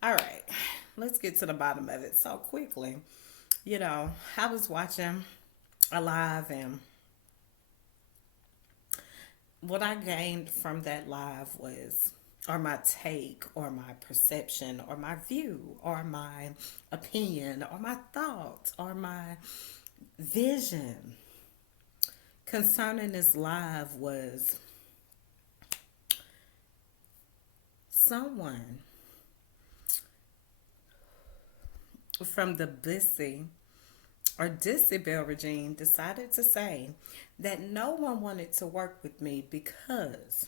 All right, let's get to the bottom of it so quickly. I was watching a live, and what I gained from that live was, or my take, or my perception, or my view, or my opinion, or my thoughts, or my vision concerning this live was someone from the Bussy or Disabel regime decided to say that no one wanted to work with me because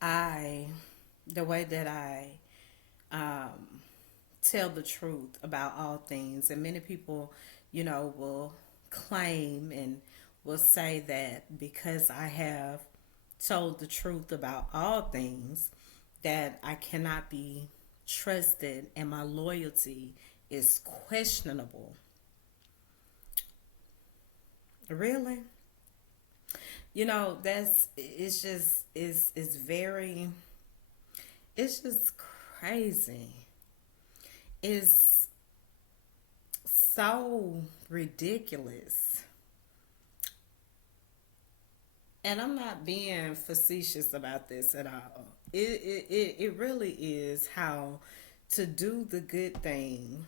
I the way that I um, tell the truth about all things, and many people, will claim and will say that because I have told the truth about all things, that I cannot be trusted and my loyalty is questionable. Really? That's it's very it's just crazy. It's so ridiculous. And I'm not being facetious about this at all. It really is how to do the good thing.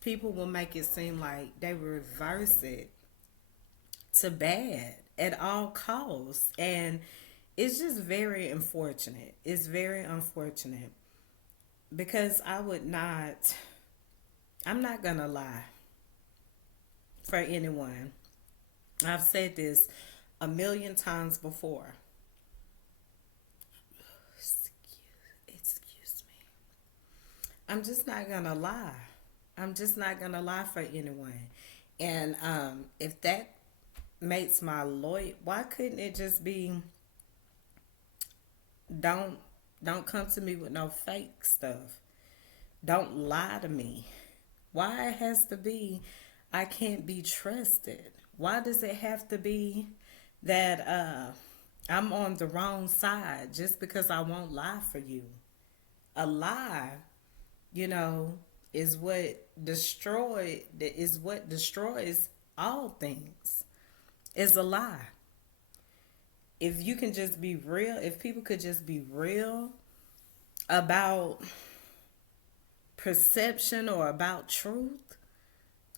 People will make it seem like they reverse it to bad at all costs. And it's just very unfortunate. It's very unfortunate because I'm not gonna lie for anyone. I've said this a million times before. Excuse me. I'm just not gonna lie. I'm just not gonna lie for anyone. And if that makes my lawyer, why couldn't it just be don't don't come to me with no fake stuff. Don't lie to me. Why it has to be I can't be trusted? Why does it have to be that I'm on the wrong side just because I won't lie for you? A lie, you know, is what destroys all things. Is a lie. If you can just be real, if people could just be real about perception or about truth,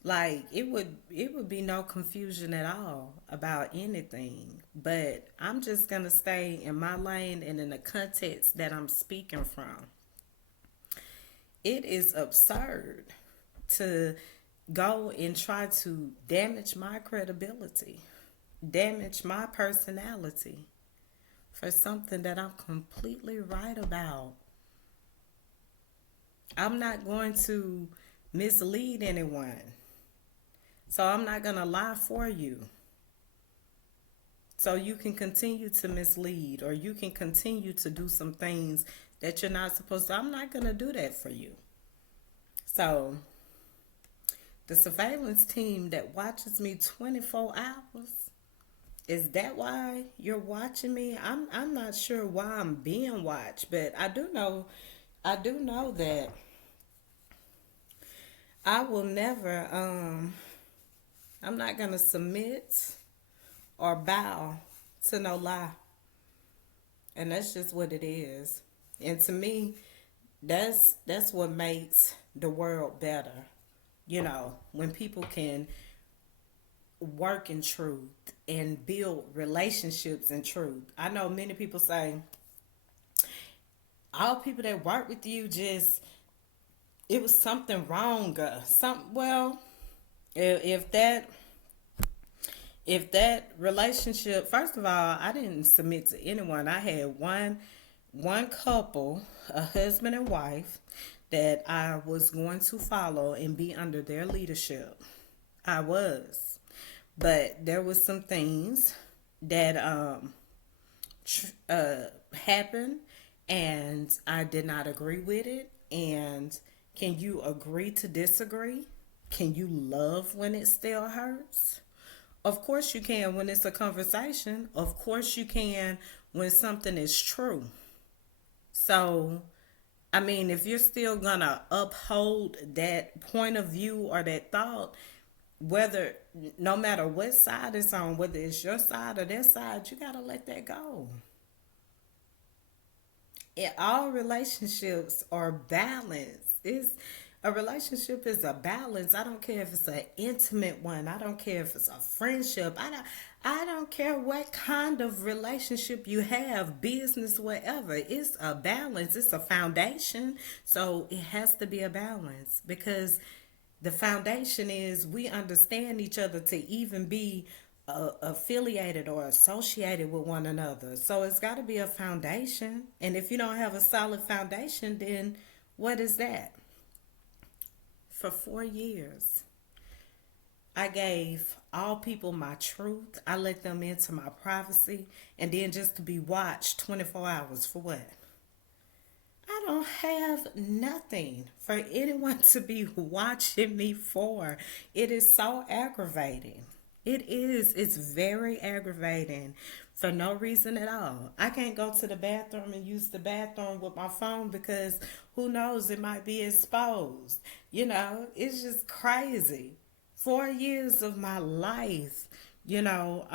like it would be no confusion at all about anything. But I'm just gonna stay in my lane and in the context that I'm speaking from. It is absurd to go and try to damage my credibility, damage my personality for something that I'm completely right about. I'm not going to mislead anyone. So I'm not going to lie for you. So you can continue to mislead or you can continue to do some things that you're not supposed to. I'm not going to do that for you. So the surveillance team that watches me 24 hours, is that why you're watching me? I'm not sure why I'm being watched, but I do know that I will never I'm not gonna submit or bow to no lie. And that's just what it is. And to me, that's what makes the world better. When people can work in truth and build relationships in truth. I know many people say all people that work with you just it was something wrong. Well, if that relationship, first of all, I didn't submit to anyone. I had one couple, a husband and wife, that I was going to follow and be under their leadership. I was. But there was some things that happened and I did not agree with it. And can you agree to disagree? Can you love when it still hurts? Of course you can when it's a conversation. Of course you can when something is true. So, I mean, if you're still gonna uphold that point of view or that thought, whether no matter what side it's on, whether it's your side or their side, you gotta let that go. All relationships are balanced. It's a relationship is a balance. I don't care if it's an intimate one. I don't care if it's a friendship. I don't care what kind of relationship you have, business, whatever. It's a balance. It's a foundation. So it has to be a balance because the foundation is we understand each other to even be affiliated or associated with one another. So it's got to be a foundation. And if you don't have a solid foundation, then what is that? For 4 years, I gave all people my truth. I let them into my privacy. And then just to be watched 24 hours for what? I don't have nothing for anyone to be watching me for. It is so aggravating. It is. It's very aggravating for no reason at all. I can't go to the bathroom and use the bathroom with my phone because who knows, it might be exposed. It's just crazy. 4 years of my life, you know,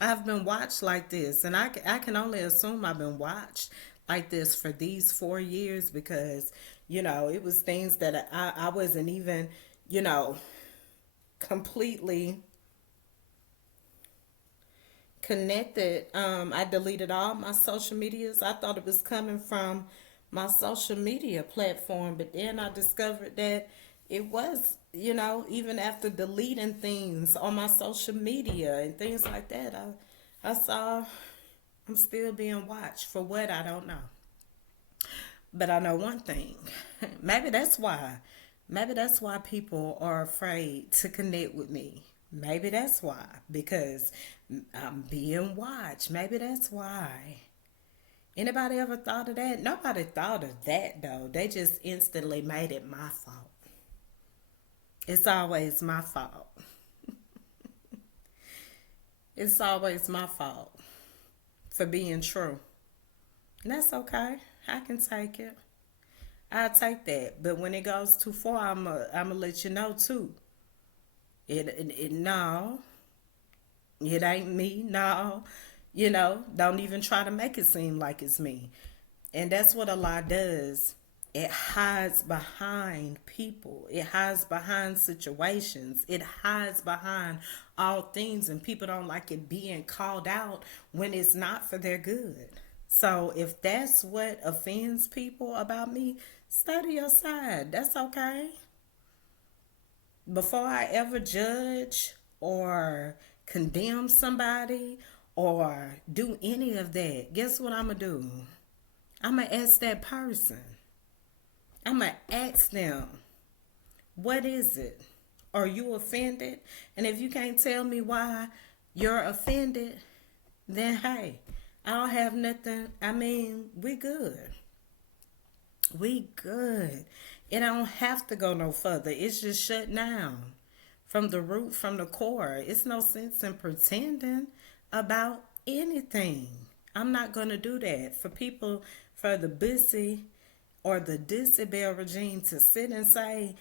I've been watched like this, and I can only assume I've been watched like this for these 4 years because, it was things that I wasn't even, you know, completely connected. I deleted all my social medias. I thought it was coming from my social media platform, but then I discovered that it was, even after deleting things on my social media and things like that, I saw I'm still being watched for what I don't know. But I know one thing. Maybe that's why. Maybe that's why people are afraid to connect with me. Maybe that's why. Because I'm being watched. Maybe that's why. Anybody ever thought of that? Nobody thought of that though. They just instantly made it my fault. It's always my fault. It's always my fault for being true. And that's okay. I can take it. I'll take that. But when it goes too far, I'm going to let you know too. No, it ain't me. No, don't even try to make it seem like it's me. And that's what a lie does. It hides behind people. It hides behind situations. It hides behind all things. And people don't like it being called out when it's not for their good. So if that's what offends people about me, stay to your side. That's okay. Before I ever judge or condemn somebody or do any of that, guess what I'm going to do? I'm going to ask that person. I'm going to ask them, what is it? Are you offended? And if you can't tell me why you're offended, then hey, I don't have nothing. I mean, we good. We good. It don't have to go no further. It's just shut down from the root, from the core. It's no sense in pretending about anything. I'm not going to do that. For people, for the bussy or the Disabel regime to sit and say,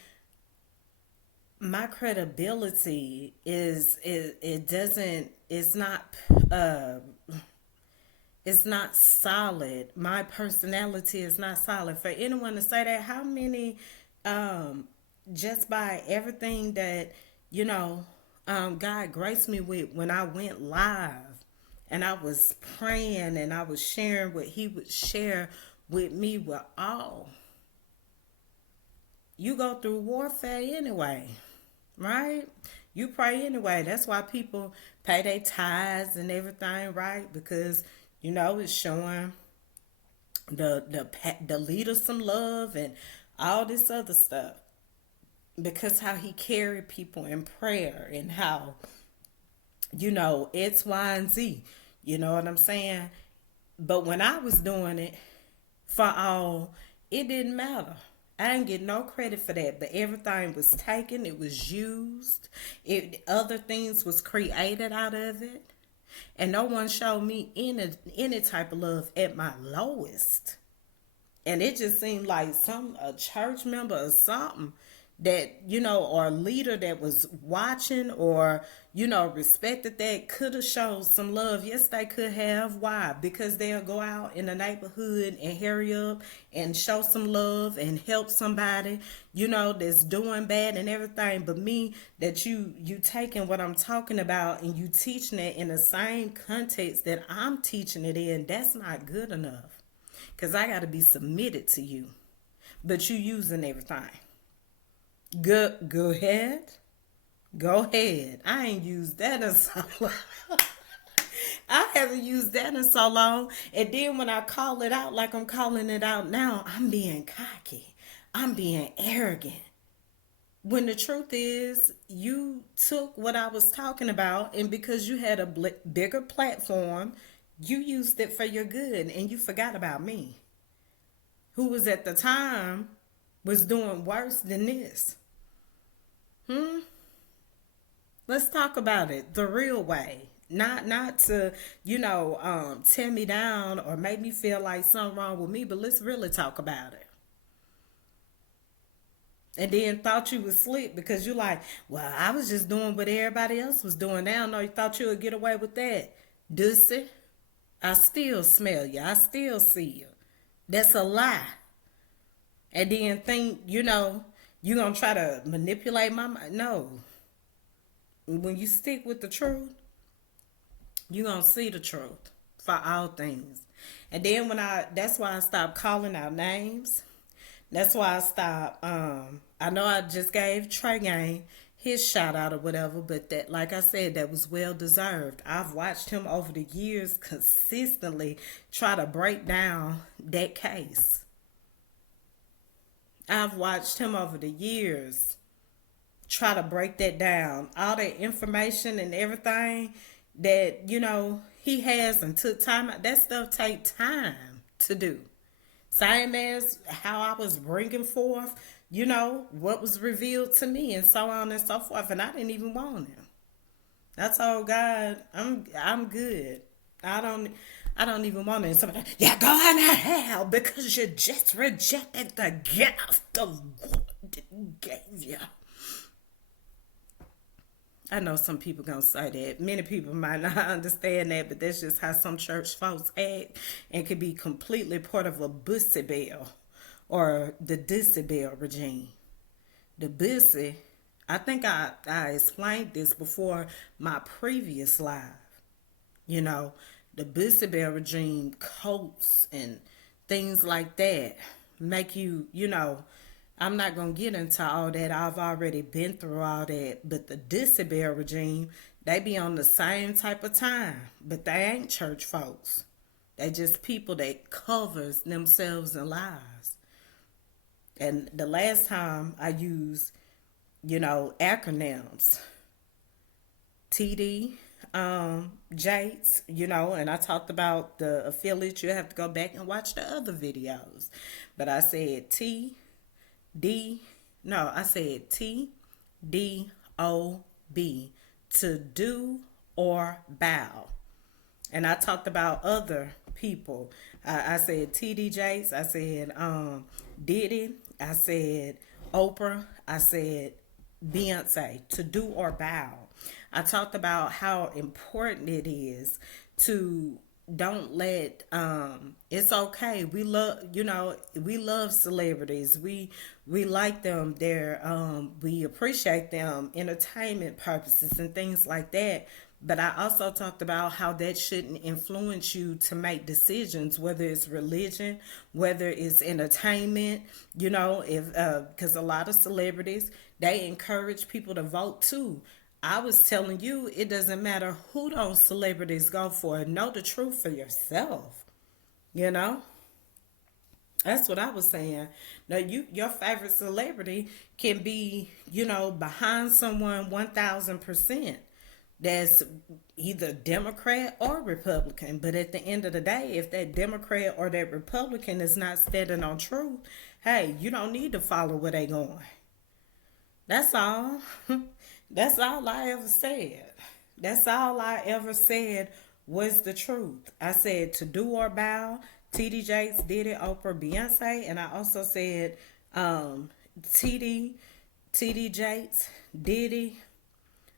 my credibility uh, it's not solid. My personality is not solid. For anyone to say that, how many, just by everything that, God graced me with when I went live and I was praying and I was sharing what he would share with me with all. You go through warfare anyway, right? You pray anyway. That's why people pay their tithes and everything, right? Because it's showing the leader some love and all this other stuff. Because how he carried people in prayer and how, X, Y, and Z. You know what I'm saying? But when I was doing it for all, it didn't matter. I didn't get no credit for that, but everything was taken. It was used. Other things was created out of it. And no one showed me any type of love at my lowest. And it just seemed like a church member or something that, or a leader that was watching or, respected that could have shown some love. Yes, they could have. Why? Because they'll go out in the neighborhood and hurry up and show some love and help somebody, that's doing bad and everything. But me, that you taking what I'm talking about and you teaching it in the same context that I'm teaching it in, that's not good enough. Because I got to be submitted to you. But you using everything. Go ahead. Go ahead. I ain't used that in so long. I haven't used that in so long. And then when I call it out like I'm calling it out now, I'm being cocky. I'm being arrogant. When the truth is, you took what I was talking about, and because you had a bigger platform, you used it for your good, and you forgot about me, who was at the time was doing worse than this. Let's talk about it the real way. Not to, tear me down or make me feel like something wrong with me, but let's really talk about it. And then thought you was slick because you like, well, I was just doing what everybody else was doing. Now, no, you thought you would get away with that. Dussy, I still smell you. I still see you. That's a lie. And then think, you're going to try to manipulate my mind. No. When you stick with the truth, you're going to see the truth for all things. And then that's why I stopped calling out names. That's why I stopped. I know I just gave Trey Gang his shout out or whatever, but that, like I said, that was well deserved. I've watched him over the years consistently try to break down that case. I've watched him over the years try to break that down. All that information and everything that, he has and took time out. That stuff take time to do. Same as how I was bringing forth, what was revealed to me and so on and so forth. And I didn't even want him. I told God, I'm good. I don't even want it. Somebody, yeah, go on to hell because you just rejected the gift of God that gave you. I know some people gonna say that. Many people might not understand that, but that's just how some church folks act and could be completely part of a bussy bell or the Dissy Bell regime. The bussy, I think I explained this before my previous live. The bussy bell regime, cults and things like that make you, I'm not going to get into all that. I've already been through all that. But the Dissy Bell regime, they be on the same type of time. But they ain't church folks. They just people that covers themselves in lies. And the last time I used, acronyms. TD, Jates, and I talked about the affiliates. You have to go back and watch the other videos. But I said I said TDOB, to do or bow. And I talked about other people. I said TD Jakes, I said Diddy, I said Oprah, I said Beyonce, to do or bow. I talked about how important it is to don't let it's okay. We love celebrities. We like them. We appreciate them, entertainment purposes and things like that. But I also talked about how that shouldn't influence you to make decisions, whether it's religion, whether it's entertainment, because a lot of celebrities, they encourage people to vote too. I was telling you, it doesn't matter who those celebrities go for. Know the truth for yourself. That's what I was saying. Now, your favorite celebrity can be, behind someone 1,000%. That's either Democrat or Republican. But at the end of the day, if that Democrat or that Republican is not standing on truth, hey, you don't need to follow where they going. That's all. That's all I ever said. That's all I ever said was the truth. I said to do or bow. TD Jakes did it, Oprah, Beyonce, and I also said um, TD, TD Jakes, Diddy.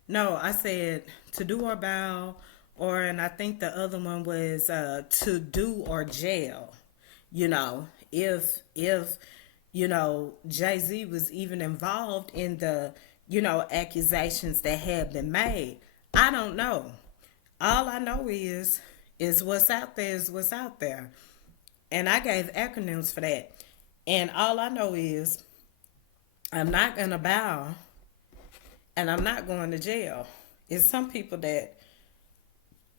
No, I said to do or bow, or and I think the other one was to do or jail. You know, if Jay Z was even involved in the accusations that have been made, I don't know. All I know is what's out there is what's out there, and I gave acronyms for that. And all I know is I'm not gonna bow, and I'm not going to jail. It's some people that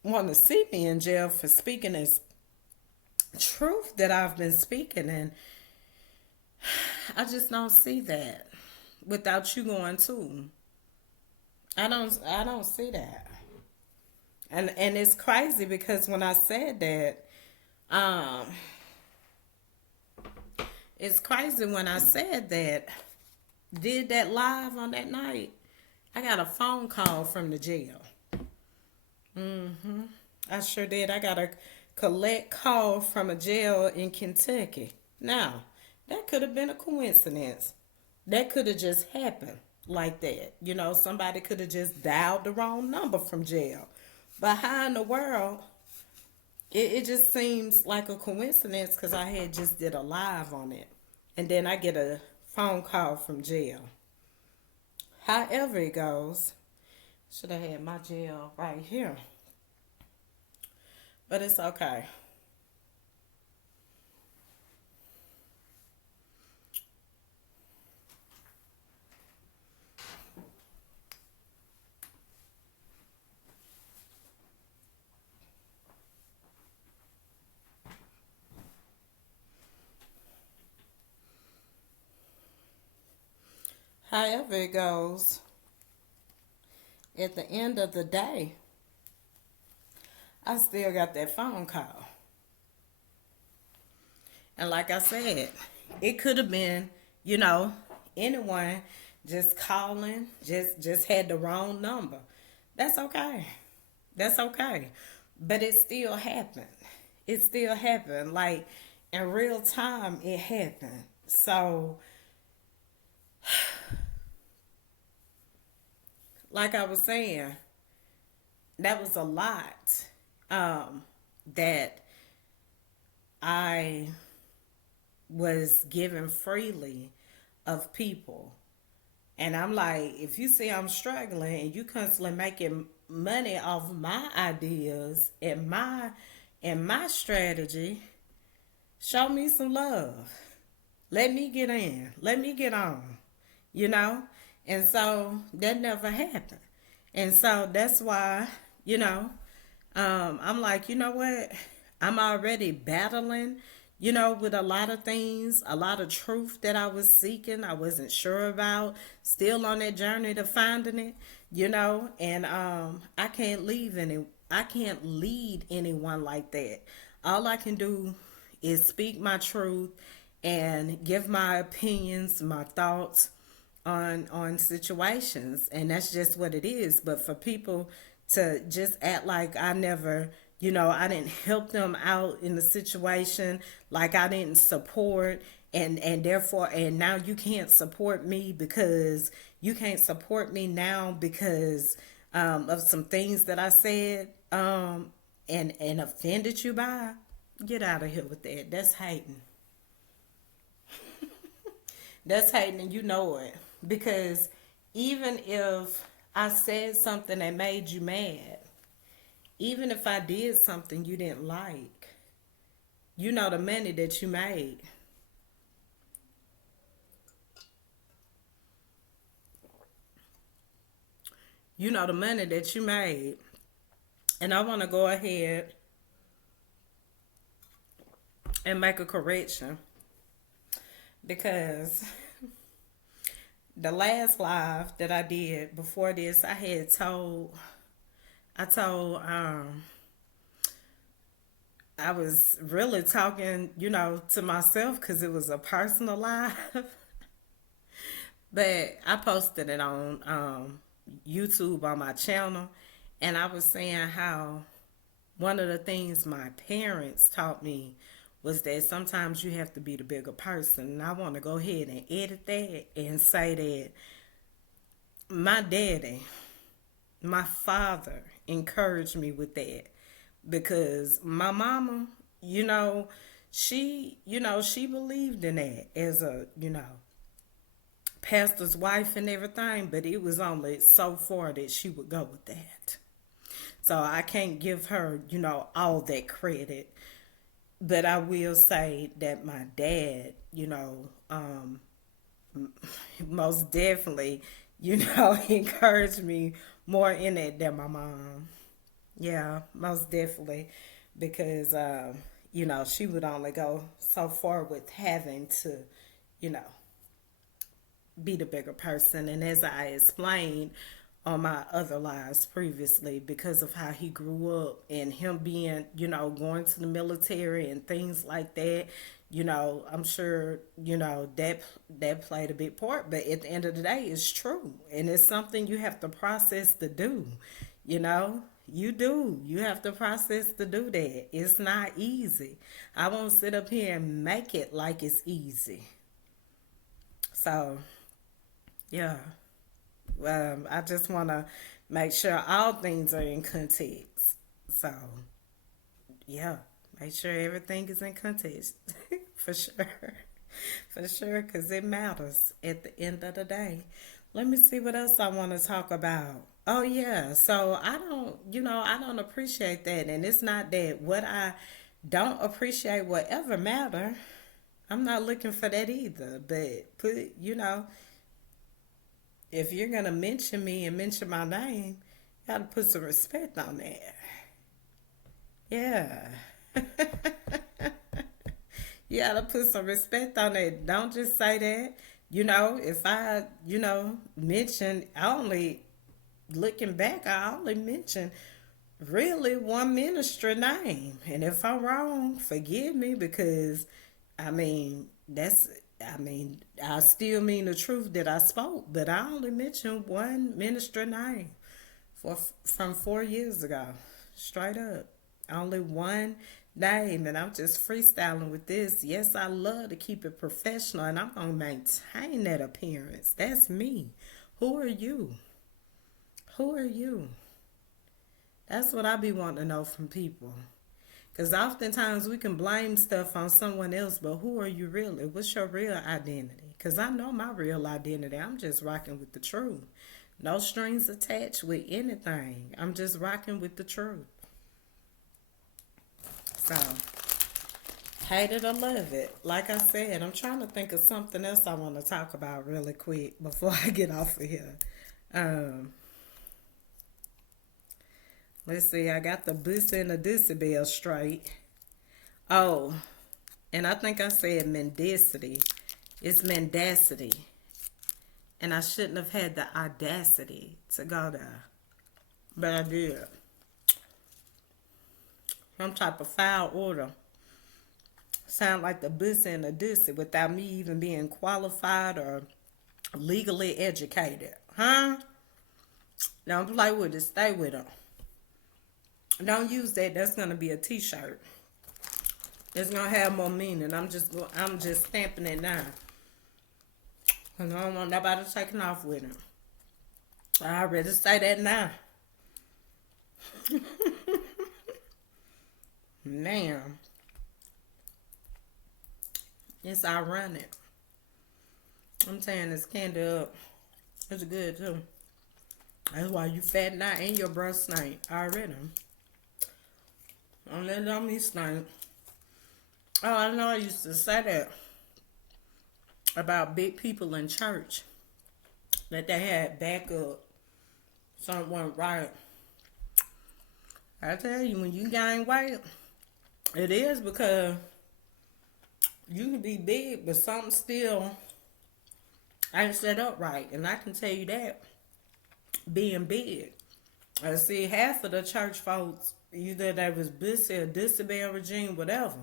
want to see me in jail for speaking as truth that I've been speaking, and I just don't see that without you going too. I don't see that. And it's crazy because when I said that, um, it's crazy when I said that, did that live on that night, I got a phone call from the jail. I sure did. I got a collect call from a jail in Kentucky. Now, that could have been a coincidence. That could have just happened like that. Somebody could have just dialed the wrong number from jail. But how in the world? It just seems like a coincidence because I had just did a live on it. And then I get a phone call from jail. However it goes, should have had my jail right here. But it's okay. However it goes, at the end of the day, I still got that phone call. And like I said, it could have been, you know, anyone just calling, just had the wrong number. That's okay. That's okay. But it still happened. It still happened. Like in real time it happened. So like I was saying, that was a lot that I was given freely of people. And I'm like, if you see I'm struggling and you constantly making money off my ideas and my strategy, show me some love. Let me get in. Let me get on. You know? And so that never happened. And so that's why, you know, I'm like, you know what? I'm already battling, with a lot of things, a lot of truth that I was seeking, I wasn't sure about, still on that journey to finding it, and I can't lead anyone like that. All I can do is speak my truth and give my opinions, my thoughts on situations, and that's just what it is. But for people to just act like I never, I didn't help them out in the situation, like I didn't support, and therefore, and now you can't support me because you can't support me now because of some things that I said and offended you by. Get out of here with that. That's hating. That's hating, and you know it. Because even if I said something that made you mad, even if I did something you didn't like, the money that you made. The money that you made. And I want to go ahead and make a correction. Because the last live that I did before this, I was really talking, to myself because it was a personal live. But I posted it on YouTube on my channel, And I was saying how one of the things my parents taught me was that sometimes you have to be the bigger person. And I want to go ahead and edit that and say that my daddy, my father encouraged me with that because my mama, she believed in that as a, pastor's wife and everything, but it was only so far that she would go with that. So I can't give her, all that credit. But I will say that my dad, most definitely, encouraged me more in it than my mom. Yeah, most definitely. Because, she would only go so far with having to, you know, be the bigger person. And as I explained on my other lives previously, because of how he grew up and him being, going to the military and things like that, I'm sure, that played a big part. But at the end of the day, it's true. And it's something you have to process to do, you know. You do. You have to process to do that. It's not easy. I won't sit up here and make it like it's easy. So, yeah. I just want to make sure all things are in context. So, yeah, make sure everything is in context for sure. For sure, because it matters at the end of the day. Let me see what else I want to talk about. Oh, yeah. So, I don't appreciate that. And it's not that what I don't appreciate will ever matter. I'm not looking for that either. But if you're gonna mention me and mention my name, you gotta put some respect on that. Yeah. You gotta put some respect on it. Don't just say that. If I, mention I only looking back, I only mention really one ministry name. And if I'm wrong, forgive me because I still mean the truth that I spoke, but I only mentioned one minister name from 4 years ago. Straight up. Only one name, and I'm just freestyling with this. Yes, I love to keep it professional, and I'm going to maintain that appearance. That's me. Who are you? Who are you? That's what I be wanting to know from people. Because oftentimes we can blame stuff on someone else, but who are you really? What's your real identity? Because I know my real identity. I'm just rocking with the truth. No strings attached with anything. I'm just rocking with the truth. So, hate it or love it. Like I said, I'm trying to think of something else I want to talk about really quick before I get off of here. Um, let's see, I got the bussy and the decibel straight. Oh, and I think I said mendacity. It's mendacity. And I shouldn't have had the audacity to go there. But I did. Some type of foul order. Sound like the bussy and the dissy without me even being qualified or legally educated. Huh? Don't play with it. Stay with it. Don't use that. That's gonna be a T-shirt. It's gonna have more meaning. I'm just stamping it now. Cause I don't want nobody taking off with it. I already say that now. Man, it's ironic. I'm saying this candy up. It's good too. That's why you fat now and your breath stink already. Don't let it on me stink. Oh, I know I used to say that about big people in church. That they had backup. Something went right. I tell you, when you gain weight, it is because you can be big, but something still ain't set up right. And I can tell you that being big. I see half of the church folks, either they was bussy or disability regime, whatever.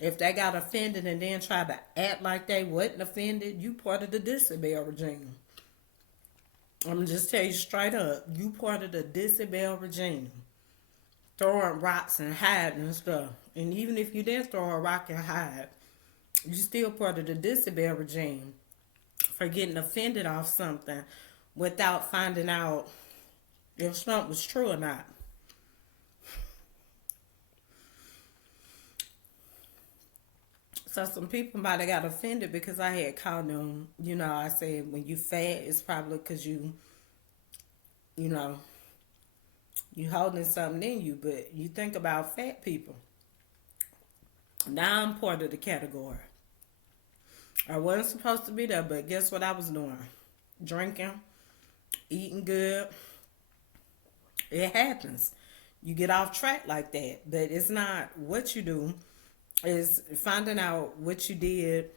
If they got offended and then tried to act like they wasn't offended, you part of the disability regime. I'm gonna just tell you straight up, you part of the Disabel regime. Throwing rocks and hiding and stuff. And even if you didn't throw a rock and hide, you still part of the Disabel regime for getting offended off something without finding out if something was true or not. So some people might have got offended because I had called them, I said when you fat, it's probably because you know, you holding something in you. But you think about fat people. Now I'm part of the category. I wasn't supposed to be there, but guess what I was doing? Drinking, eating good. It happens. You get off track like that. But it's not what you do, it's finding out what you did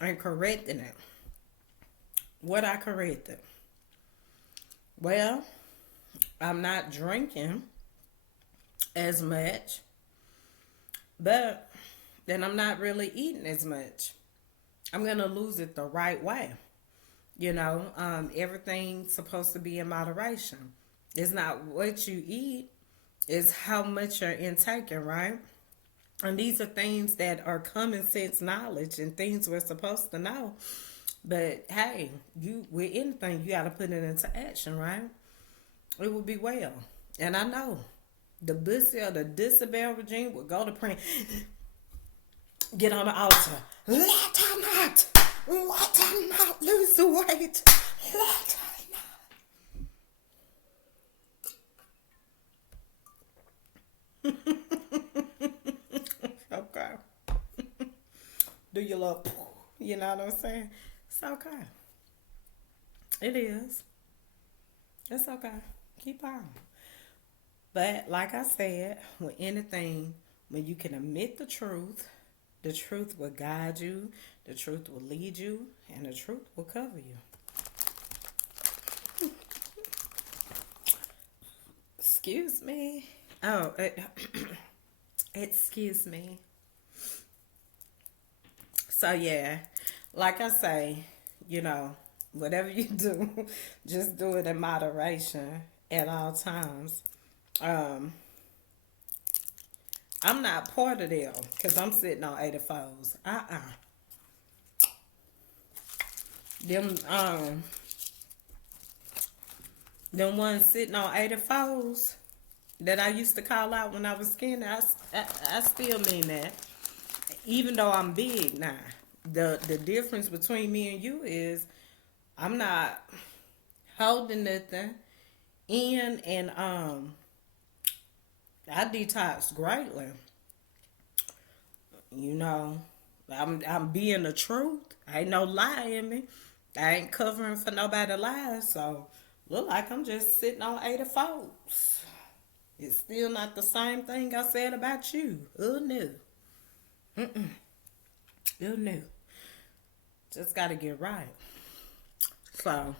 and correcting it. What I corrected. Well, I'm not drinking as much, but then I'm not really eating as much. I'm going to lose it the right way. Everything's supposed to be in moderation. It's not what you eat, it's how much you're intaking, right? And these are things that are common sense knowledge and things we're supposed to know. But hey, you with anything, you got to put it into action, right? It will be well. And I know the Bussy or the Disabel regime will go to print, get on the altar. Let her not lose the weight. Let her not. Okay. Do your little, you know what I'm saying? It's okay. It is. It's okay. Keep on. But like I said, with anything, when you can admit the truth will guide you, the truth will lead you, and the truth will cover you. Excuse me. Oh, excuse me. So yeah, like I say, whatever you do, just do it in moderation at all times. Um, I'm not part of them because I'm sitting on 84s. Them them ones sitting on 84s that I used to call out when I was skinny. I still mean that, even though I'm big now. The difference between me and you is I'm not holding nothing in, and I detox greatly. You know, I'm being the truth. Ain't no lie in me. I ain't covering for nobody lies, so look like I'm just sitting on 84s. It's still not the same thing I said about you. Who knew? Who knew? Just gotta get right. So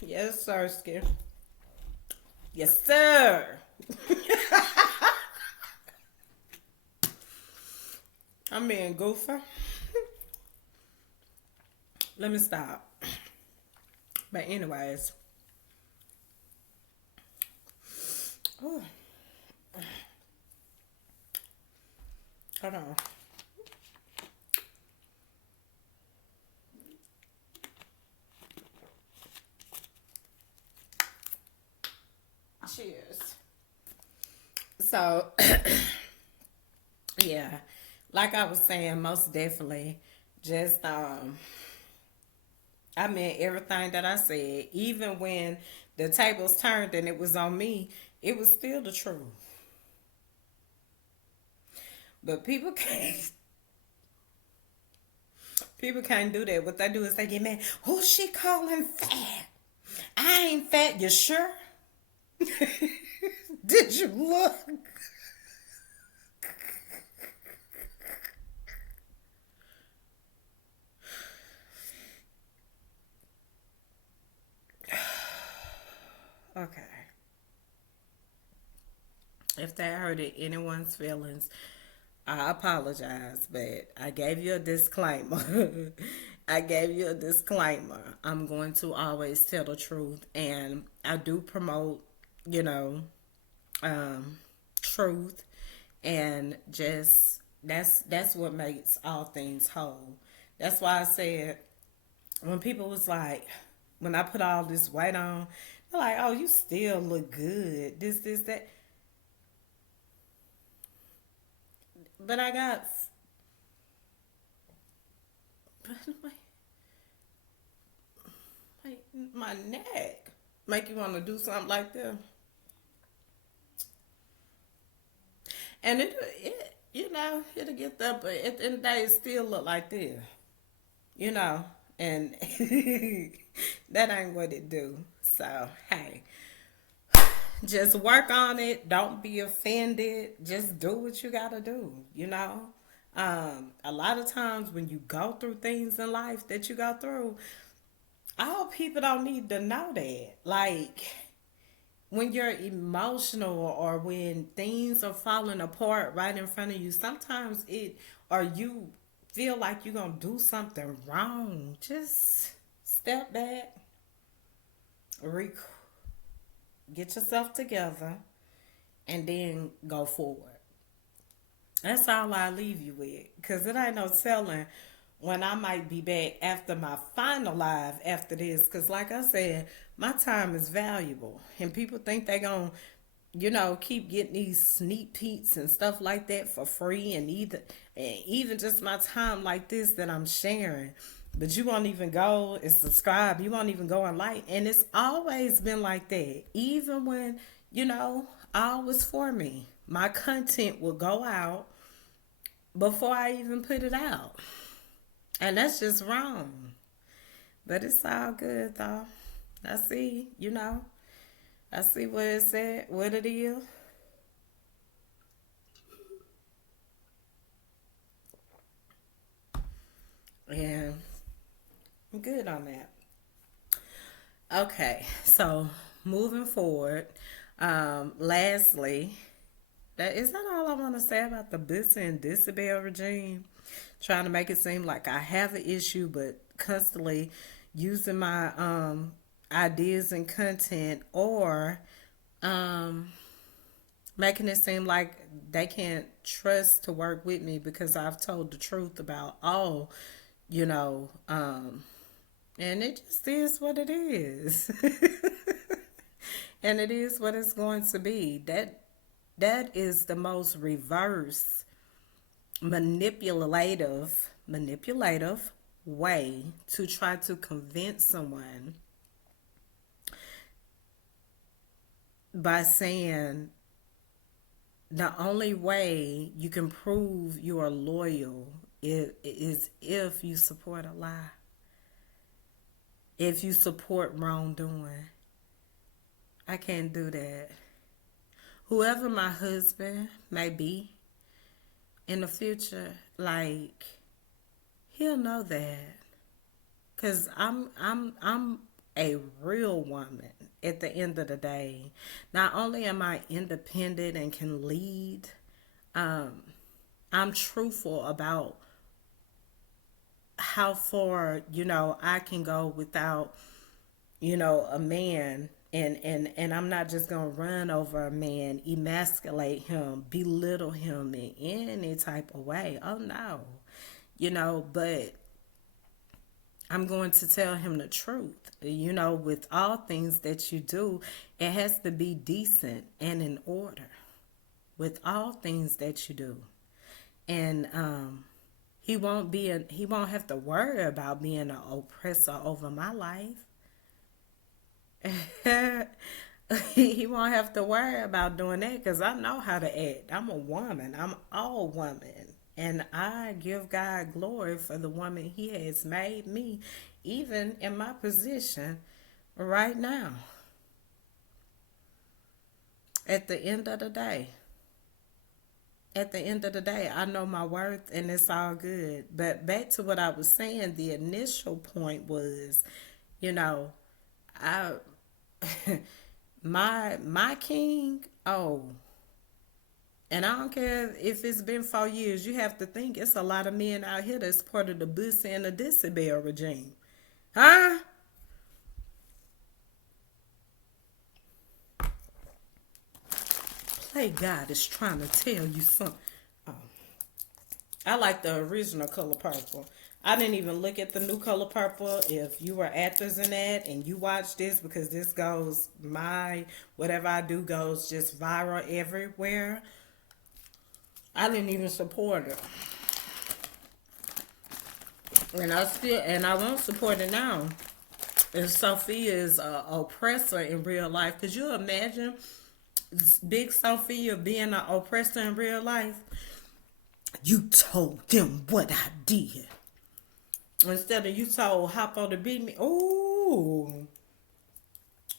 yes, sir, Skip. Yes, sir. I'm being goofy. Let me stop. But anyways, oh, hold on. Cheers. So, yeah, like I was saying, most definitely, just I meant everything that I said. Even when the tables turned and it was on me, it was still the truth. But people can't do that. What they do is they get mad. Who's she calling fat? I ain't fat. You sure? Did you look? Okay. If that hurted anyone's feelings, I apologize, but I gave you a disclaimer. I gave you a disclaimer. I'm going to always tell the truth, and I do promote, you know, um, truth, and just that's what makes all things whole. That's why I said when people was like, when I put all this weight on, they're like, "Oh, you still look good." This, that. But I got my, my neck make you want to do something like that, and it it'll get there, but at the end of the day, it still look like this, you know, and that ain't what it do. So hey, just work on it. Don't be offended. Just do what you gotta do. A lot of times when you go through things in life that you go through, all people don't need to know that. Like when you're emotional or when things are falling apart right in front of you, sometimes it or you feel like you're gonna do something wrong. Just step back, rec- get yourself together, and then go forward. That's all I leave you with. Because it ain't no telling when I might be back after my final live after this. Because, like I said, my time is valuable. And people think they going to, keep getting these sneak peeks and stuff like that for free. And even just my time like this that I'm sharing. But you won't even go and subscribe. You won't even go and like. And it's always been like that. Even when, all was for me. My content will go out before I even put it out. And that's just wrong. But it's all good though. I see, I see what it said, what it is. And I'm good on that. Okay, so moving forward, lastly, that all I want to say about the Bussa and Disabel regime. Trying to make it seem like I have an issue, but constantly using my ideas and content, or um, making it seem like they can't trust to work with me because I've told the truth about all, you know, um, and it just is what it is. And it is what it's going to be. That is the most reverse manipulative way to try to convince someone by saying the only way you can prove you are loyal is if you support a lie, if you support wrongdoing. I can't do that. Whoever my husband may be in the future, like, he'll know that. Cause I'm a real woman at the end of the day. Not only am I independent and can lead, um, I'm truthful about how far, I can go without, a man, and I'm not just gonna run over a man, emasculate him, belittle him in any type of way. Oh no. But I'm going to tell him the truth. With all things that you do, it has to be decent and in order. With all things that you do. And he won't have to worry about being an oppressor over my life. He won't have to worry about doing that because I know how to act. I'm a woman. I'm all woman. And I give God glory for the woman He has made me, even in my position right now. At the end of the day, at the end of the day, I know my worth and it's all good. But back to what I was saying, the initial point was, you know, I my king, oh, and I don't care if it's been 4 years, you have to think it's a lot of men out here that's part of the Bussy and the Decibel regime. Huh? Play God is trying to tell you something. Oh, I like the original Color Purple. I didn't even look at the new Color Purple. If you were actors in that and you watch this, because this goes, my whatever I do goes just viral everywhere. I didn't even support it, and I won't support it now. And Sophia is a oppressor in real life. Could you imagine Big Sophia being an oppressor in real life? You told them what I did. Instead of you told Hoppo to beat me. Ooh.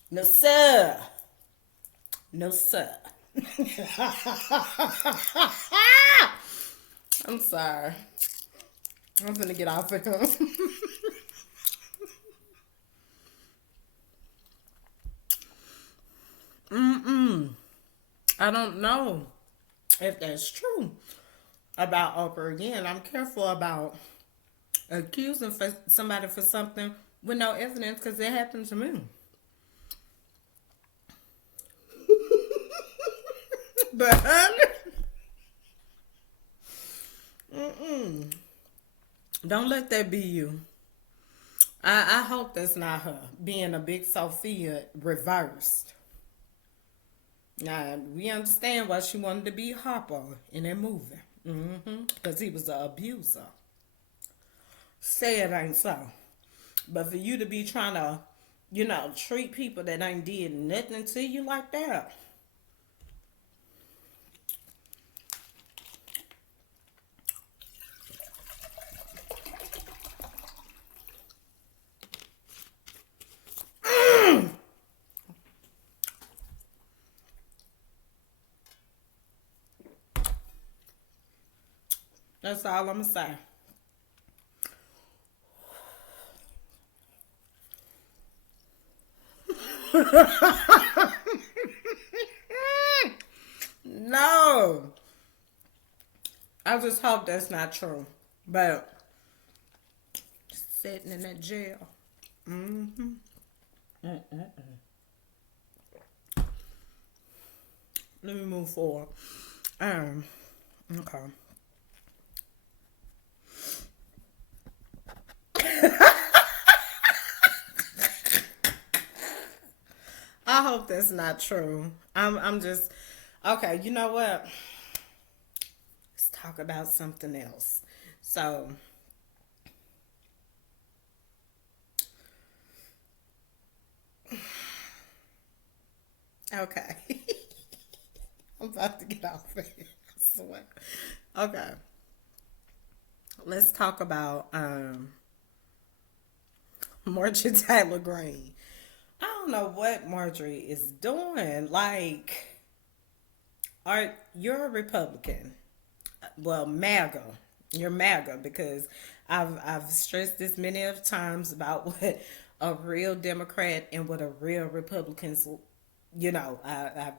No, sir. No, sir. I'm sorry. I'm gonna get off of him. I don't know if that's true about Oprah. Again, I'm careful about accusing for somebody for something with no evidence because it happened to me. But don't let that be you. I hope that's not her being a Big Sophia reversed. Now we understand why she wanted to be Harpo in that movie, because he was an abuser. Say it ain't so, but for you to be trying to, treat people that ain't did nothing to you like that. That's all I'm gonna say. No, I just hope that's not true. But sitting in that jail. Let me move forward. Okay. I hope that's not true. I'm just okay. You know what? Let's talk about something else. So, okay, I'm about to get off of here. I swear. Okay, let's talk about Marjorie Taylor Greene. I don't know what Marjorie is doing. Like, you're a Republican? Well, MAGA. You're MAGA because I've stressed this many of times about what a real Democrat and what a real Republicans. I've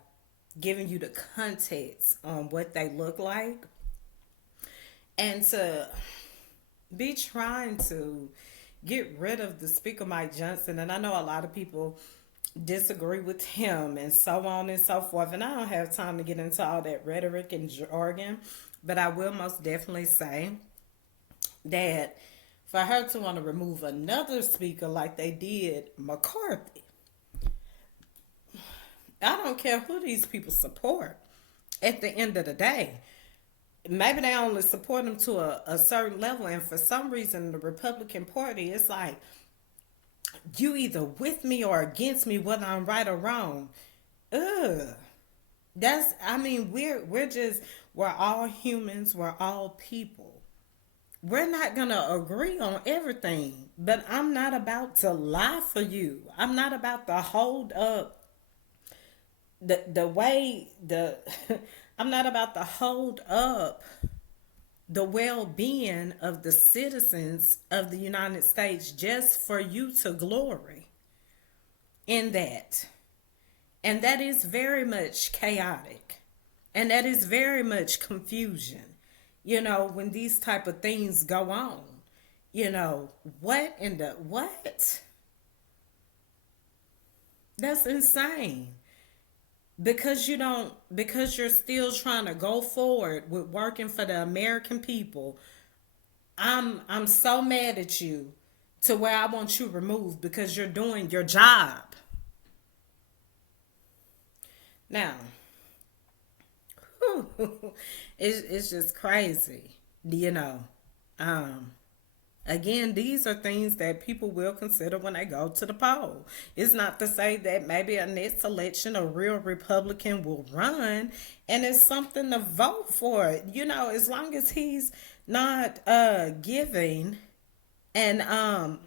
given you the context on what they look like, and to be trying to get rid of the Speaker Mike Johnson, and I know a lot of people disagree with him and so on and so forth, and I don't have time to get into all that rhetoric and jargon, but I will most definitely say that for her to want to remove another speaker like they did McCarthy, I don't care who these people support. At the end of the day, maybe they only support them to a certain level, and for some reason the Republican Party is like, you either with me or against me whether I'm right or wrong. Ugh. We're all humans, we're all people. We're not gonna agree on everything, but I'm not about to lie for you. I'm not about to hold up the way the I'm not about to hold up the well-being of the citizens of the United States just for you to glory in that. And that is very much chaotic. And that is very much confusion. When these type of things go on. What in the what? That's insane. Because you're still trying to go forward with working for the American people. I'm so mad at you to where I want you removed because you're doing your job. Now, it's just crazy, you know. Um, Again, these are things that people will consider when they go to the poll. It's not to say that maybe a next election a real Republican will run and it's something to vote for. As long as he's not giving and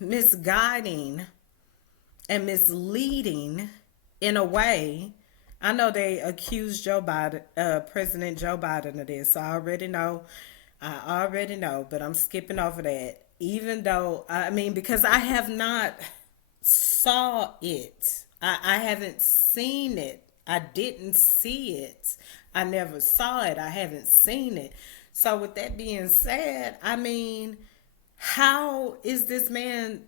misguiding and misleading in a way. I know they accused President Joe Biden of this. So I already know, but I'm skipping over that. Even though, because I have not saw it. I haven't seen it. I didn't see it. I never saw it. I haven't seen it. So with that being said, how is this man,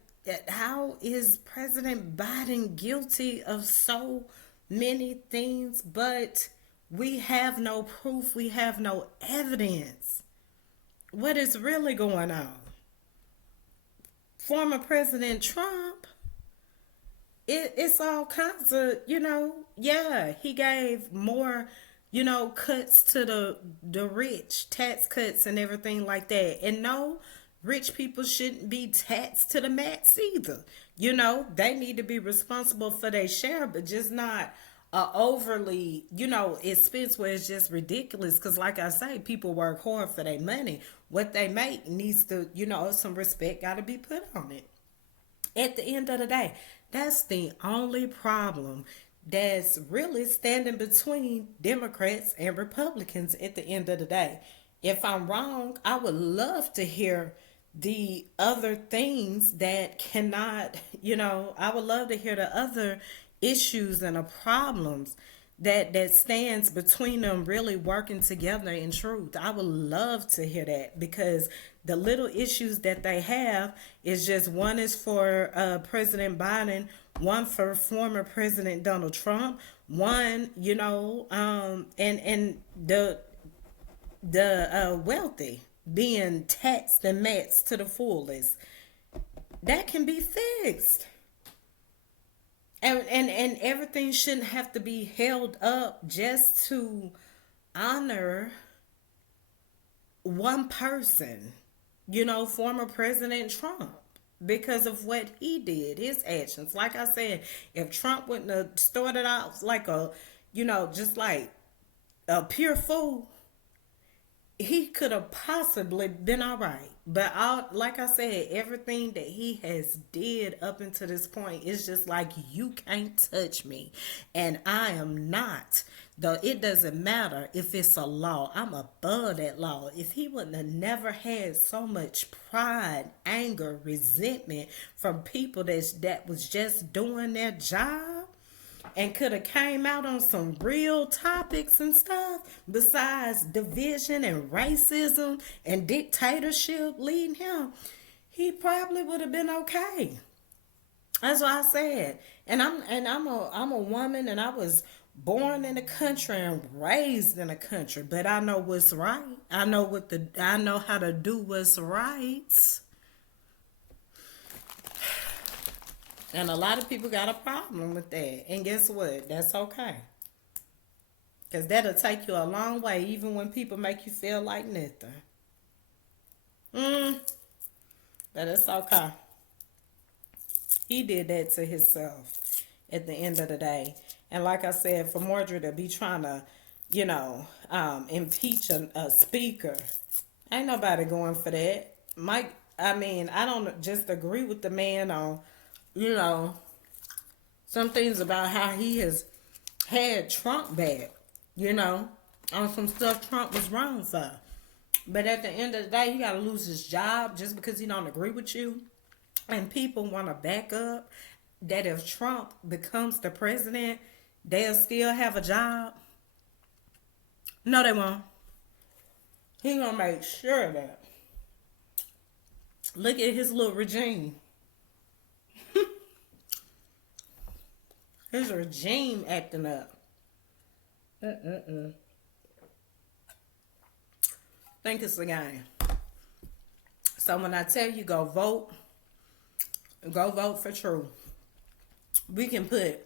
how is President Biden guilty of so many things, but we have no proof, we have no evidence? What is really going on? Former President Trump, it's all kinds of, yeah, he gave more, cuts to the rich, tax cuts and everything like that. And no, rich people shouldn't be taxed to the max either. They need to be responsible for their share, but just not overly, expense where it's just ridiculous. Because like I say, people work hard for their money. What they make needs to, some respect got to be put on it. At the end of the day, that's the only problem that's really standing between Democrats and Republicans at the end of the day. If I'm wrong, I would love to hear the other things that cannot, I would love to hear the other issues and the problems that stands between them really working together in truth. I would love to hear that, because the little issues that they have is just one is for President Biden, one for former President Donald Trump, one, and the wealthy being taxed and maxed to the fullest. That can be fixed. And everything shouldn't have to be held up just to honor one person, former President Trump, because of what he did, his actions. Like I said, if Trump wouldn't have started off like just like a pure fool, he could have possibly been all right. But like I said, everything that he has did up until this point is just like, you can't touch me. And I am not. Though it doesn't matter if it's a law. I'm above that law. If he wouldn't have never had so much pride, anger, resentment from people that was just doing their job, and could have came out on some real topics and stuff besides division and racism and dictatorship leading him, he probably would have been okay. That's what I said. And I'm a woman, and I was born in the country and raised in the country, but I know what's right. I know how to do what's right. And a lot of people got a problem with that. And guess what? That's okay. Because that'll take you a long way, even when people make you feel like nothing. But it's okay. He did that to himself at the end of the day. And like I said, for Marjorie to be trying to, impeach a speaker, ain't nobody going for that. I don't just agree with the man on, some things about how he has had Trump back, you know, on some stuff Trump was wrong for. But at the end of the day, he got to lose his job just because he don't agree with you. And people want to back up that if Trump becomes the president, they'll still have a job. No, they won't. He gonna make sure of that. Look at his little regime. His regime acting up. Think it's a game. So when I tell you go vote for truth. We can put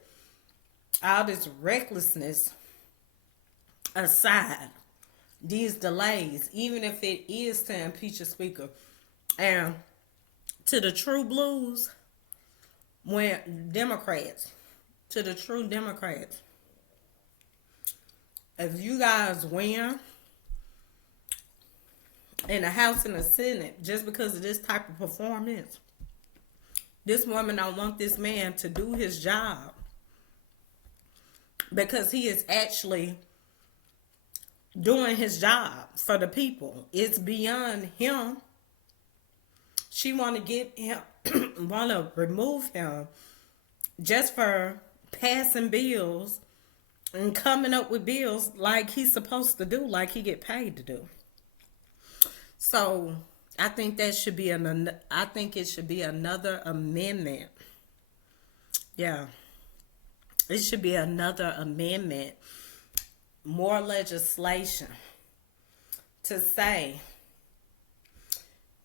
all this recklessness aside. These delays, even if it is to impeach a speaker. And to the true blues, when Democrats, to the true Democrats, if you guys win in the House and the Senate just because of this type of performance, this woman don't want this man to do his job because he is actually doing his job for the people. It's beyond him. She want to get him, want to remove him just for passing bills and coming up with bills like he's supposed to do, like he get paid to do. So I think that should be I think it should be another amendment. Yeah, it should be another amendment, more legislation to say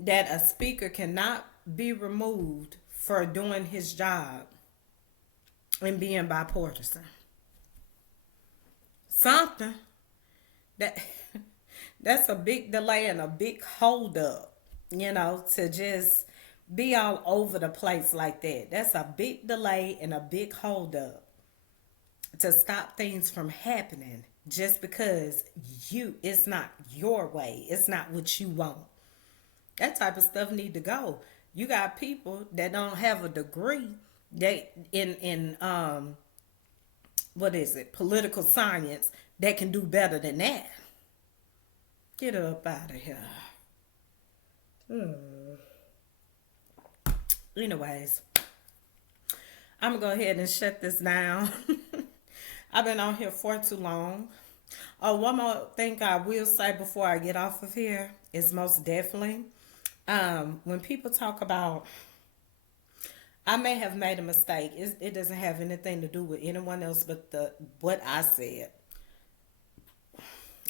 that a speaker cannot be removed for doing his job and being bipartisan. Something that's a big delay and a big holdup, you know, to just be all over the place like that. That's a big delay and a big holdup to stop things from happening just because it's not your way. It's not what you want. That type of stuff need to go. You got people that don't have a degree that in political science that can do better than that. Get up out of here. Anyways, I'm gonna go ahead and shut this down. I've been on here for too long. Oh, one more thing I will say before I get off of here is most definitely when people talk about, I may have made a mistake. It doesn't have anything to do with anyone else but what I said.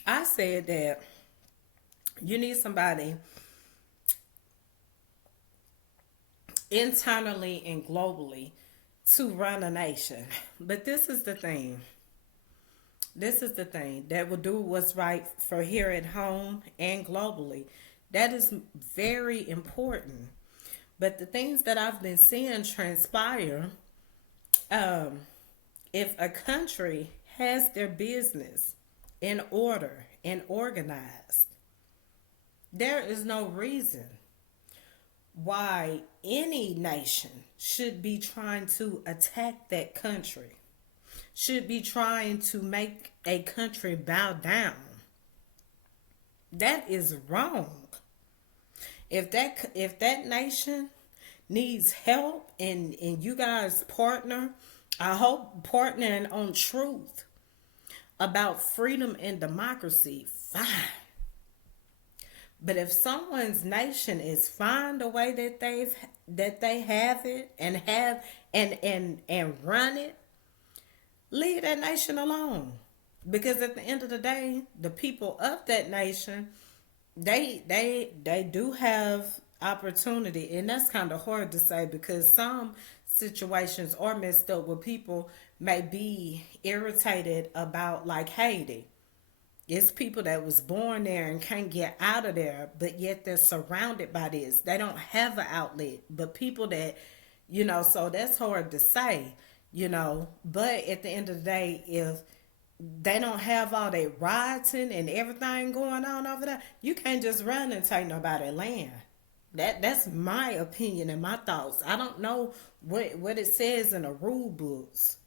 I said that you need somebody internally and globally to run a nation. But this is the thing. This is the thing that will do what's right for here at home and globally. That is very important. But the things that I've been seeing transpire, if a country has their business in order and organized, there is no reason why any nation should be trying to attack that country, should be trying to make a country bow down. That is wrong. If that nation needs help and you guys partner, I hope partnering on truth about freedom and democracy, fine. But if someone's nation is fine the way that they have it and run it, leave that nation alone. Because at the end of the day, the people of that nation, they do have opportunity, and that's kind of hard to say because some situations are messed up where people may be irritated about, like Haiti. It's people that was born there and can't get out of there, but yet they're surrounded by this. They don't have an outlet, but people that, so that's hard to say, but at the end of the day, if they don't have all that rioting and everything going on over there, you can't just run and take nobody land. That's my opinion and my thoughts. I don't know what it says in the rule books,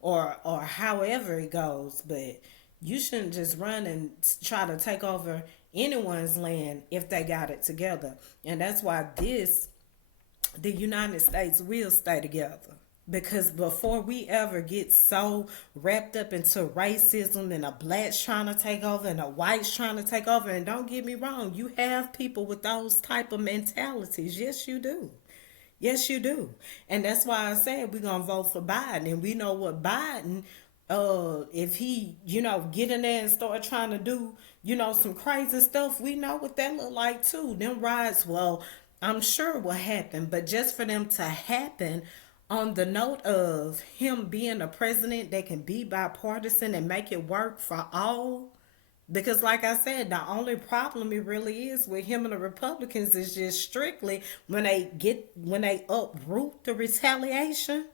or however it goes, but you shouldn't just run and try to take over anyone's land if they got it together. And that's why the United States will stay together. Because before we ever get so wrapped up into racism and a blacks trying to take over and a whites trying to take over, and don't get me wrong, you have people with those type of mentalities. Yes, you do. Yes, you do. And that's why I said we're going to vote for Biden. And we know what Biden, if he, get in there and start trying to do, some crazy stuff, we know what that look like too. Them riots, well, I'm sure will happen. But just for them to happen on the note of him being a president that can be bipartisan and make it work for all, because like I said, the only problem it really is with him and the Republicans is just strictly when they uproot the retaliation.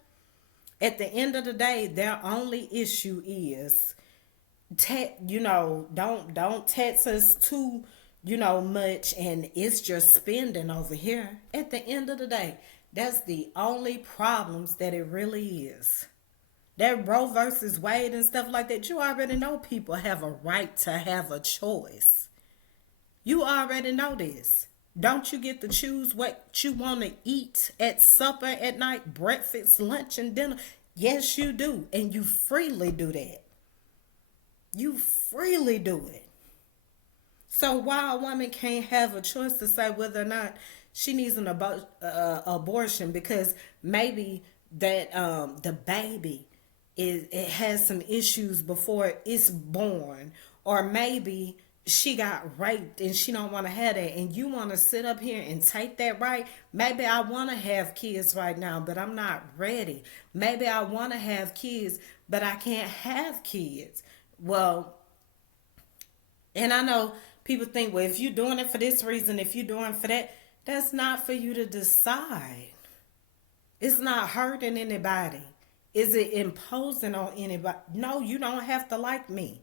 At the end of the day, their only issue is don't tax us too, much, and it's just spending over here. At the end of the day, that's the only problems that it really is. That Roe versus Wade and stuff like that, you already know people have a right to have a choice. You already know this. Don't you get to choose what you want to eat at supper at night, breakfast, lunch, and dinner? Yes, you do. And you freely do that. You freely do it. So why a woman can't have a choice to say whether or not she needs an abortion because maybe that the baby it has some issues before it's born, or maybe she got raped and she don't want to have that, and you want to sit up here and take that right? Maybe I want to have kids right now, but I'm not ready. Maybe I want to have kids, but I can't have kids. Well, and I know people think, well, if you're doing it for this reason, if you're doing it for that, that's not for you to decide. It's not hurting anybody. Is it imposing on anybody? No, you don't have to like me.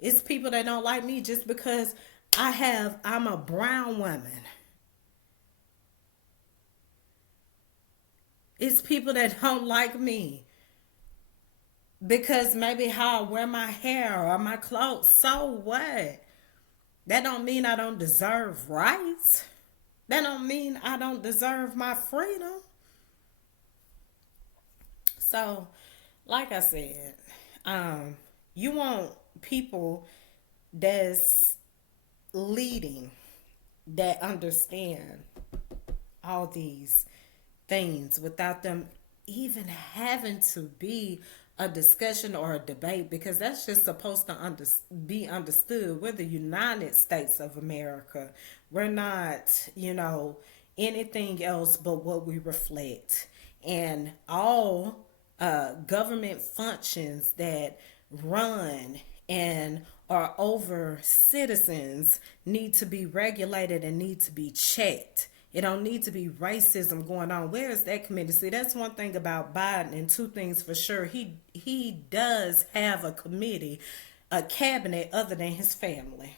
It's people that don't like me just because I'm a brown woman. It's people that don't like me because maybe how I wear my hair or my clothes. So what? That don't mean I don't deserve rights. That don't mean I don't deserve my freedom. So, like I said, you want people that's leading, that understand all these things without them even having to be a discussion or a debate, because that's just supposed to be understood. We're the United States of America. We're not, anything else but what we reflect. And all government functions that run and are over citizens need to be regulated and need to be checked. It don't need to be racism going on. Where is that committee? See, that's one thing about Biden, and two things for sure. He does have a committee, a cabinet other than his family,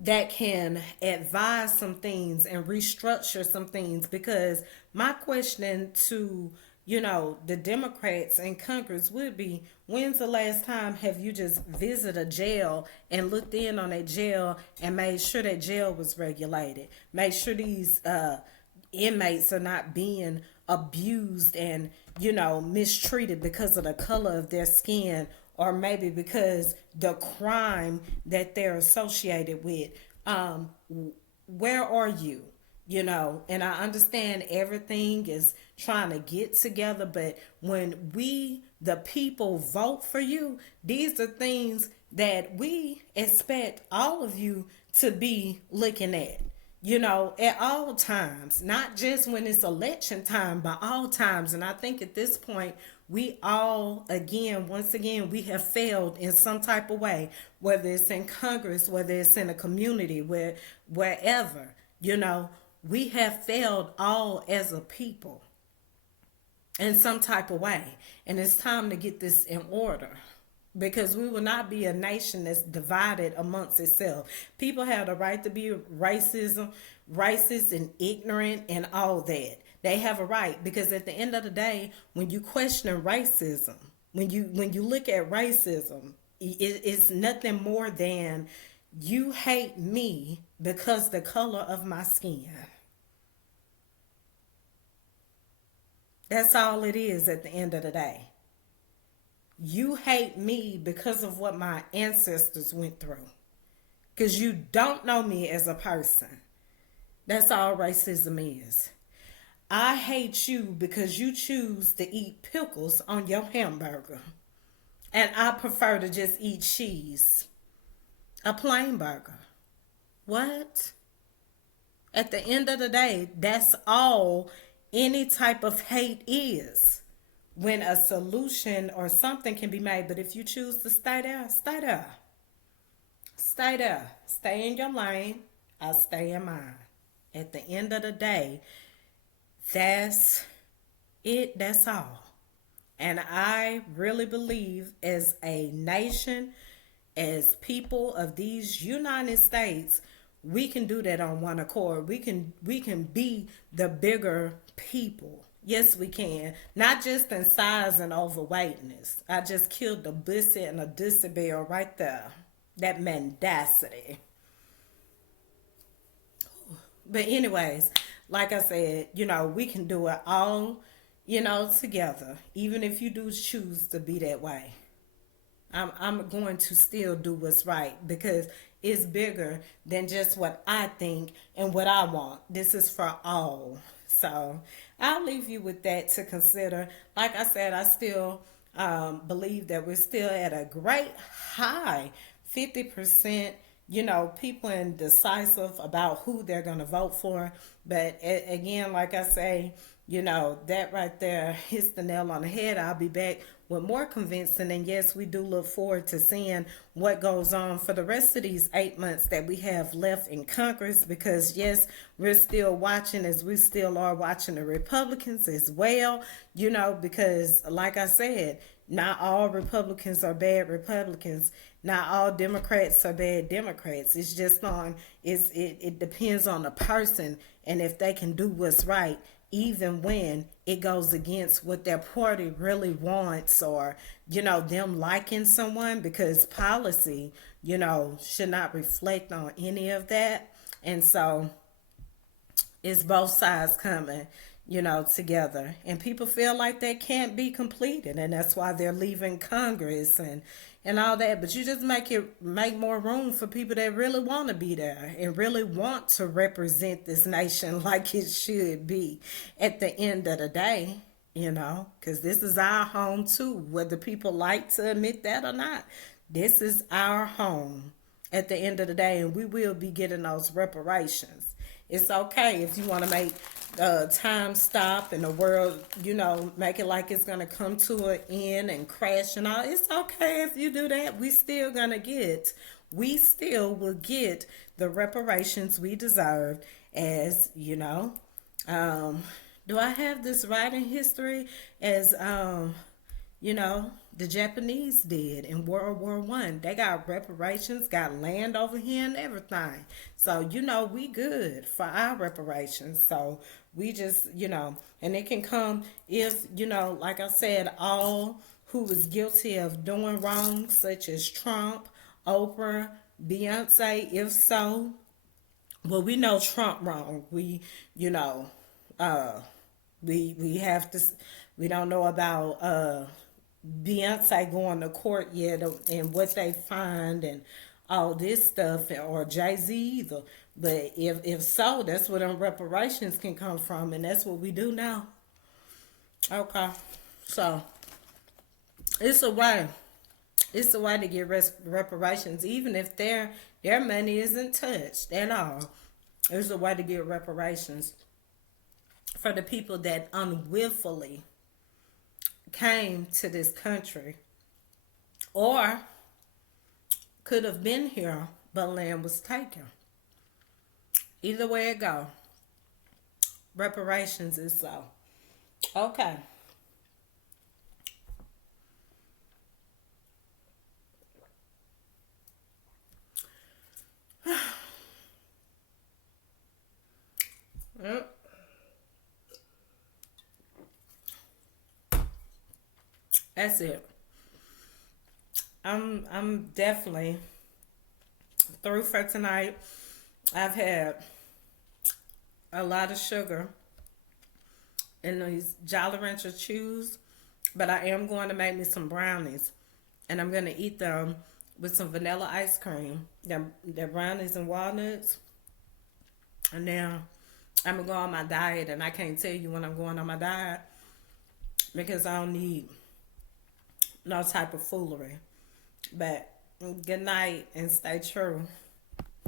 that can advise some things and restructure some things. Because my question to the Democrats in Congress would be, when's the last time have you just visited a jail and looked in on that jail and made sure that jail was regulated? Made sure these inmates are not being abused and, mistreated because of the color of their skin, or maybe because the crime that they're associated with. Where are you? And I understand everything is trying to get together, but when we, the people, vote for you, these are things that we expect all of you to be looking at, at all times, not just when it's election time, but all times. And I think at this point, we all, once again, we have failed in some type of way, whether it's in Congress, whether it's in a community, wherever, we have failed all as a people in some type of way. And it's time to get this in order. because we will not be a nation that's divided amongst itself. People have the right to be racist and ignorant and all that. They have a right, because at the end of the day, when you question racism, when you look at racism, it's nothing more than you hate me because the color of my skin. That's all it is at the end of the day. You hate me because of what my ancestors went through. Because you don't know me as a person. That's all racism is. I hate you because you choose to eat pickles on your hamburger. And I prefer to just eat cheese. A plain burger. What? At the end of the day, that's all any type of hate is. When a solution or something can be made, but if you choose to stay there, stay there. Stay there. Stay in your lane. I'll stay in mine. At the end of the day, that's it. That's all. And I really believe, as a nation, as people of these United States, we can do that on one accord. We can be the bigger people. Yes, we can. Not just in size and overweightness. I just killed a bussy and a decibel right there. That mendacity. But anyways, like I said, we can do it all, together. Even if you do choose to be that way. I'm going to still do what's right, because it's bigger than just what I think and what I want. This is for all. So I'll leave you with that to consider. Like I said, I still believe that we're still at a great high 50%, people indecisive about who they're going to vote for. But again, like I say, that right there hits the nail on the head. I'll be back with more convincing. And yes, we do look forward to seeing what goes on for the rest of these 8 months that we have left in Congress. Because yes, we're still watching, as we still are watching the Republicans as well, because like I said, not all Republicans are bad Republicans. Not all Democrats are bad Democrats. It's just it depends on the person and if they can do what's right, even when it goes against what their party really wants, or them liking someone, because policy should not reflect on any of that. And so it's both sides coming together, and people feel like they can't be completed, and that's why they're leaving Congress and all that. But you just make more room for people that really want to be there and really want to represent this nation like it should be at the end of the day, because this is our home too, whether people like to admit that or not. This is our home at the end of the day, and we will be getting those reparations. It's okay if you want to make time stop and the world, make it like it's going to come to an end and crash and all. It's okay if you do that. We still will get the reparations we deserve, as, do I have this right in history, as, the Japanese did in World War One. They got reparations, got land over here and everything. So, we good for our reparations. So we just, and it can come if, like I said, all who was guilty of doing wrong, such as Trump, Oprah, Beyonce, if so, well, we know Trump wrong. Uh, we have to, we don't know about, Beyonce going to court yet, and what they find and all this stuff, or Jay-Z either. But if so, that's where them reparations can come from, and that's what we do now. Okay, so it's a way. It's a way to get reparations, even if their money isn't touched at all. There's a way to get reparations for the people that unwillfully came to this country, or could have been here but land was taken. Either way it go, reparations is so. Okay. That's it. I'm definitely through for tonight. I've had a lot of sugar in these Jolly Rancher chews, but I am going to make me some brownies, and I'm going to eat them with some vanilla ice cream. They're brownies and walnuts. And now I'm going to go on my diet, and I can't tell you when I'm going on my diet because I don't need no type of foolery. But good night and stay true.